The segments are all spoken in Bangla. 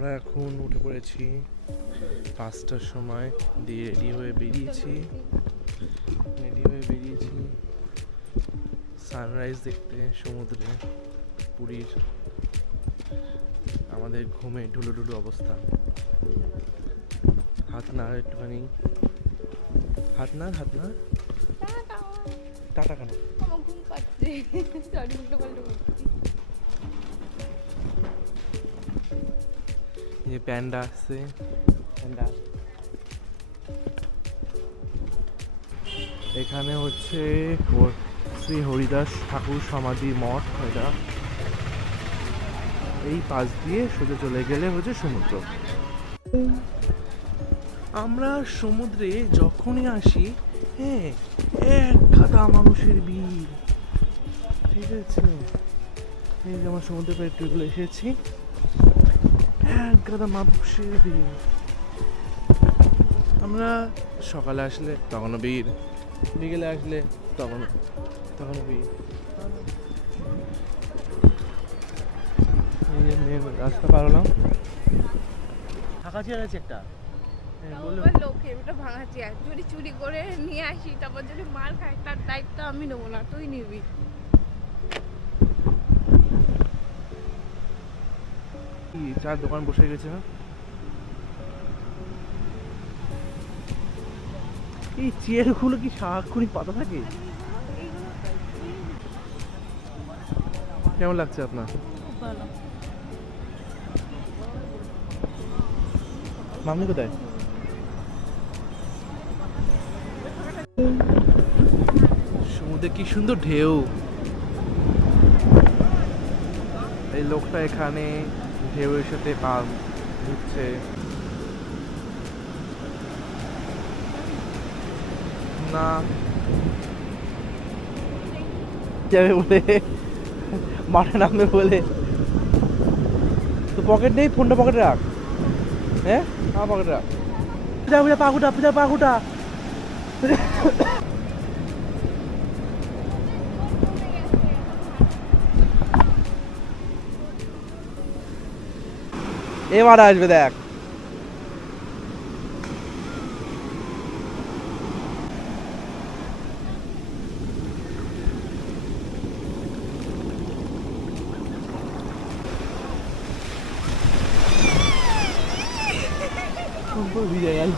আমরা এখন উঠে পড়েছি 5টার সময় দিয়ে রেডি হয়ে বেরিয়েছি সানরাইজ দেখতে সমুদ্রে পুরীর। আমাদের ঘুমে ঢুলুঢুলু অবস্থা। হাত নাড় একটুখানি, হাত নাড় টাটা কেন? ঘুম পাচ্ছে। যে প্যান্ডা আসছে, প্যান্ডা এখানে হচ্ছে শ্রী হরিদাস ঠাকুর সমাধি মঠ। এটা এই পাশ দিয়ে সোজা চলে গেলে হচ্ছে সমুদ্র। আমরা সমুদ্রে যখনই আসি, হ্যাঁ, এক গাদা মানুষের ভিড়। ঠিক আছে, এই যে আমার সমুদ্রের পাড়ে একটু এসেছি, এক গাদা মানুষের ভিড়। আমরা সকালে আসলে তখনও ভিড়, বিকেলে আসলে তখনও ভিড়। এই যে মেন রাস্তা পার হলাম, ফাঁকা চেয়ার আছে একটা। ওটা ভাঙা চেয়ার যদি চুরি করে নিয়ে আসি, তারপর যদি মার খাই তার দায়িত্ব আমি নেবো না, তুই নিবি। চার দোকান বসে গেছে না? এই চেয়ারগুলো কি সারাক্ষণই পাতা থাকে? কেমন লাগছে আপনার? খুব ভালো। মামনি কোথায়? সমুদ্রে কি সুন্দর ঢেউ। এই লোকটা এখানে ঢেউয়ের সাথে পা ধুচ্ছে। না যাবে বলে, মাঠে নামবে বলে। তো পকেট নেই, ফোনটা পকেটে রাখ। হ্যাঁ, আমার পকেটে রাখ। পূজা পাকুটা এবার আসবে দেখ। ভিজে গেল।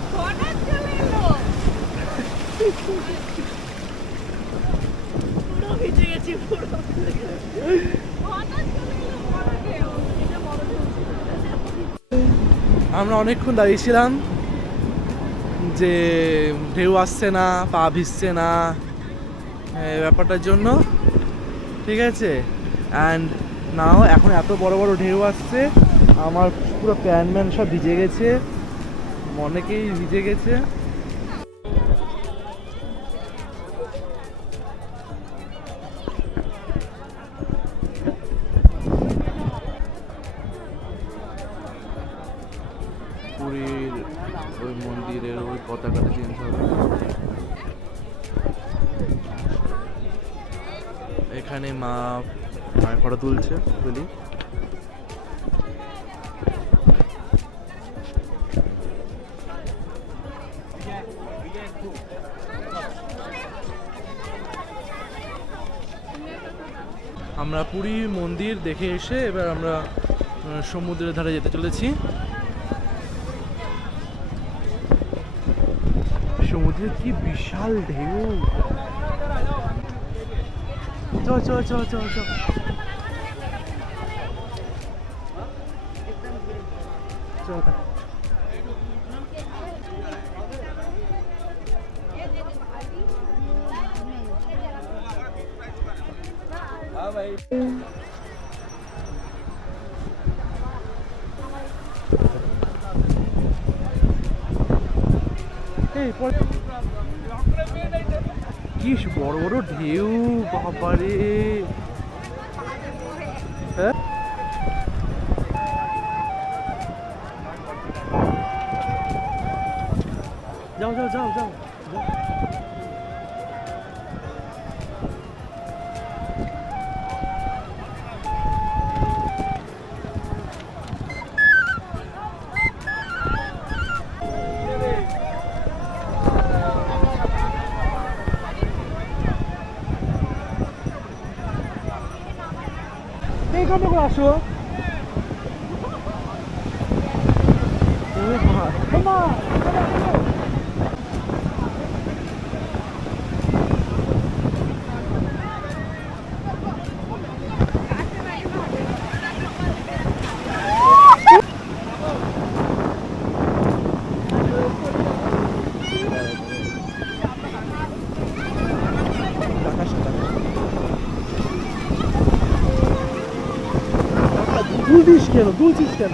আমরা অনেকক্ষণ দাঁড়িয়েছিলাম যে ঢেউ আসছে না, পা ভিজছে না ব্যাপারটার জন্য। ঠিক আছে, অ্যান্ড নাও এখন এত বড় বড় ঢেউ আসছে, আমার পুরো প্যান্ট ম্যান সব ভিজে গেছে, অনেকেই ভিজে গেছে। পুরীর ওই মন্দিরের ওই পতাকাটা চেঞ্জ হবে। এখানে মায়ের ফটো তুলছে বলি। আমরা পুরী মন্দির দেখে এসে এবার আমরা সমুদ্রের ধারে যেতে চলেছি। সমুদ্রে কি বিশাল ঢেউ। চল কি বড় বড় ঢেউ, বাবারে। হ্যাঁ, যাও। সামনে করে আসো। দুলছিস কেন?